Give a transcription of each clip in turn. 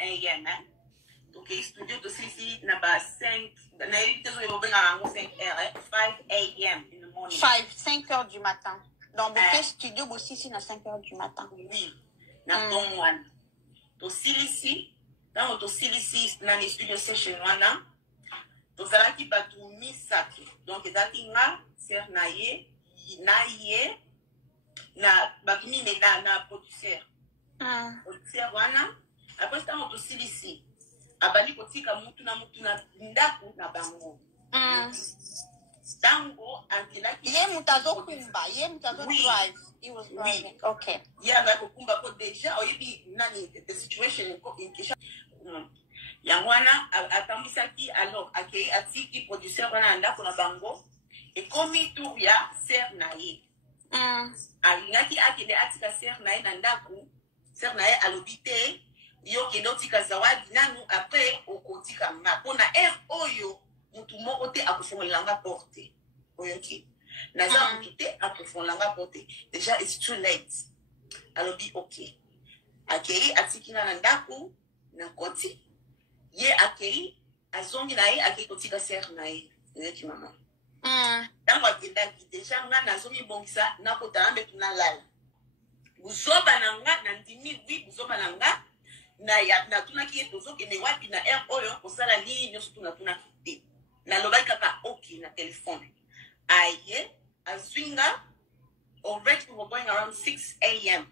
a.m. Okay, studio to CC number 5 a.m. in the morning. 5 heures du matin. Dans le studio aussi ici à 5 heures du matin. Oui. Na ton one. To CC, dans to CC na ni studio session wana. To salaki batu misatu. Donc ezaki nga ser na ye na bakini na producer. Producer wana. Après ça on to CC. Abali kotika mutu na ndaku na bango. Tango antilaki ye mutazo kumba ye mutazo drive. He was driving. Okay. Yeah, like kumba ko deja or yebi nani the situation in Kisha. Yangwana atambisaki alors akei atiki producer wana ndaku na bango e komi tu ya ser na ye. Alingaki akide atika ser na ye na ndaku ser na ye alobite yo kendo tika zawadi nanu après okotika mapona oyo mutu moko te akufungolanga porte oyoki naza mutu te akufungolanga porte déjà it's too late alobi okay akei atikina na ndaku na koti ye akei azongi na ye akei kotika ser na ye oyoki mama tango akendaki déjà nga nazomi bongisa nakotala mbetu nalala buzoba na nga na ndimi wi buzoba na nga na tunaki tozokende wapi na oyo kosala nini nyonso tunaki te nalobaki kaka okay na telefone aye azwinga already we were going around 6 a.m.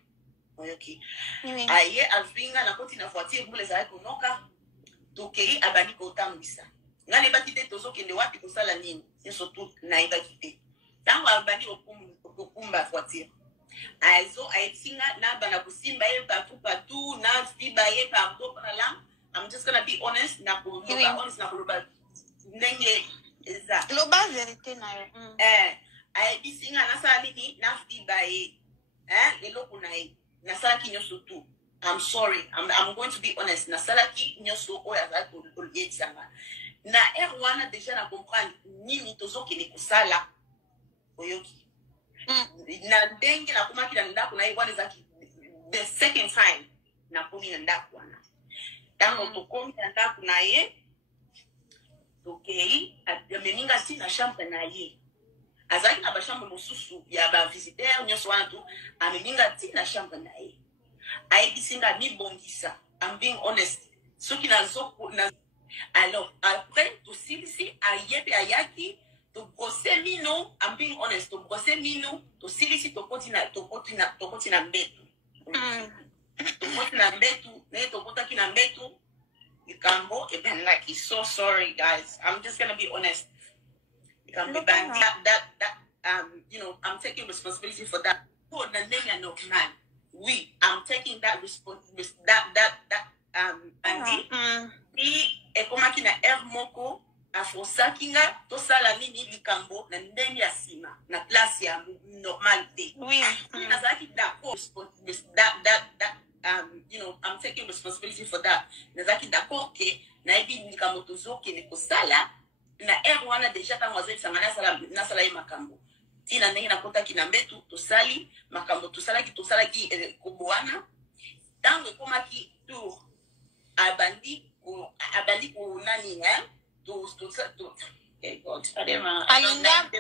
Okay. Aye azwinga na koti na voiture mbule ezalaki konoka tokei abandi kotambwisa nga nayebaki te tozokende wapi kosala nini nyonso tu nayebaki te ntango abandi kokumba voiture azo aitinga na bana kusimba ye batu na fiba ye pardon pour la I'm just gonna be honest na kuloba honest na kuloba ndenge eza global verité na yo ai bisinga na sala nini na fiba ye eloko na ye na sala kinyoso tu I'm sorry I'm going to be honest na sala kinyoso oya za koliyetsanga na wana déjà na comprendre nini tozokende kusala oyoki na dengi na kumaki na ndaku na iwane zaki the second time na kumi na ndaku wana tango tokomi na ndaku na ye tokei ameninga si na chambre na ye azaki na bashambre mosusu ya ba visiteur nyonso wana tu ameninga si na chambre na ye ayebisinga mibongisa I'm being honest soki na zoko na alors après to silisi ayebi ayaki to brosser mino, I'm being honest, to brosser mino, to silisi to koti na mbetu. To koti na mbetu, ne to kota ki na mbetu, ikambo, eben like, he's so sorry guys, I'm just gonna be honest. Ikambo, you know, I'm taking responsibility for that. Oh, the name of man. I'm taking that responsibility, Andy, ekomaki na moko, afosakinga tosala nini likambo na ndenge ya sima na place ya normalite nazaki d'accord you know I'm taking responsibility for that nazaki d'accord ke na ebi likambo tozoke ne kosala na wana déjà tango azali sangana sala ye makambo tina ndenge na kota kina mbetu tosali makambo tosalaki koboana tango ekomaki tour abandi ko nani okay, God. Alinga,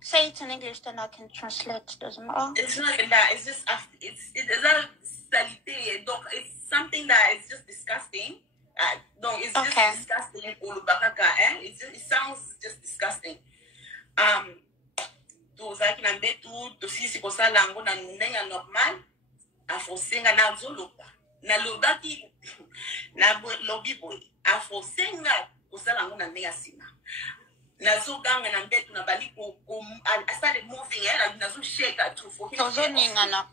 say it in English, then I can translate. Doesn't matter. It's not even that. It's just it's salite. It's something that is just disgusting. It's just disgusting. It sounds just disgusting. tozalaki na mbetu tosisi kosala yango na ndenge ya normal afosenga nazoloba nalobaki na lobi boye afosenga kosala yango na ndenge ya nsima nazoganga na mbetu na bali asale moving nazosheka tozoningana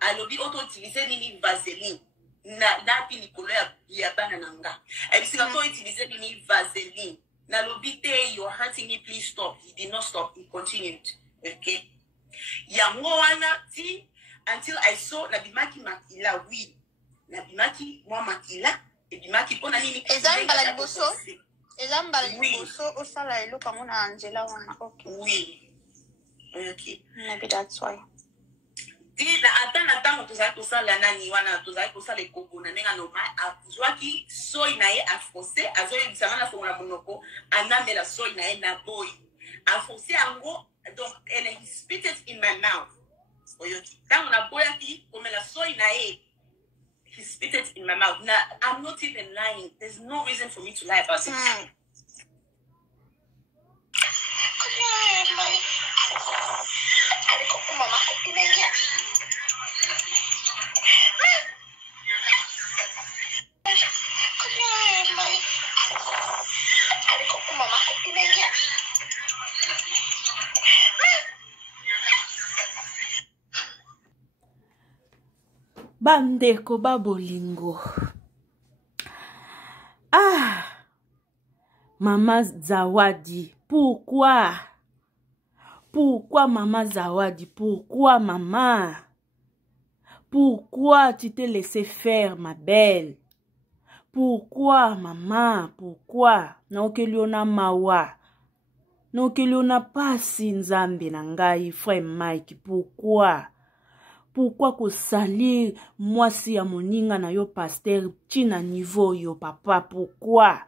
alobi otoutilize nini vaseline napi likolo ya bana na nga ebisika toutilize nini vaseline nalobi te you're hurting me, please stop. He did not stop, he continued. Okay, yango wana ti until I saw nabimaki makila oui nabimaki mwa makila ebimaki pona nini ezambala liboso osala eloko yango na Angela wana. Okay, oui, okay, maybe that's why. Tila atana tango tozali kosala nani wana tozali kosala ekoko na ndenge normal azwaki soi na ye afose azoyebisanga na fongo na monoko anamela soi na ye na boy afose yango donc and he spit it in my mouth oyoki tango na boyaki komela soi na ye he spit it in my mouth. Now I'm not even lying, there's no reason for me to lie about it. Bandeko babolingo. Maman Zawadi, pourquoi? Pourquoi maman Zawadi? Pourquoi maman? Pourquoi tu t'es laissé faire, ma belle? Pourquoi maman? Pourquoi? Naokeliona mawa. Naokeliona pasi nzambe na ngai, frère Mike. Pourquoi? Pourquoi ko sali muasi ya moninga na yo pasteur tina niveau yo papa? Pourquoi?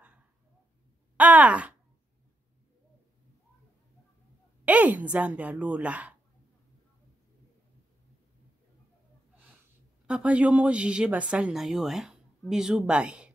Nzambe alola. Papa yo mo jige basali na yo, Bisous, bye.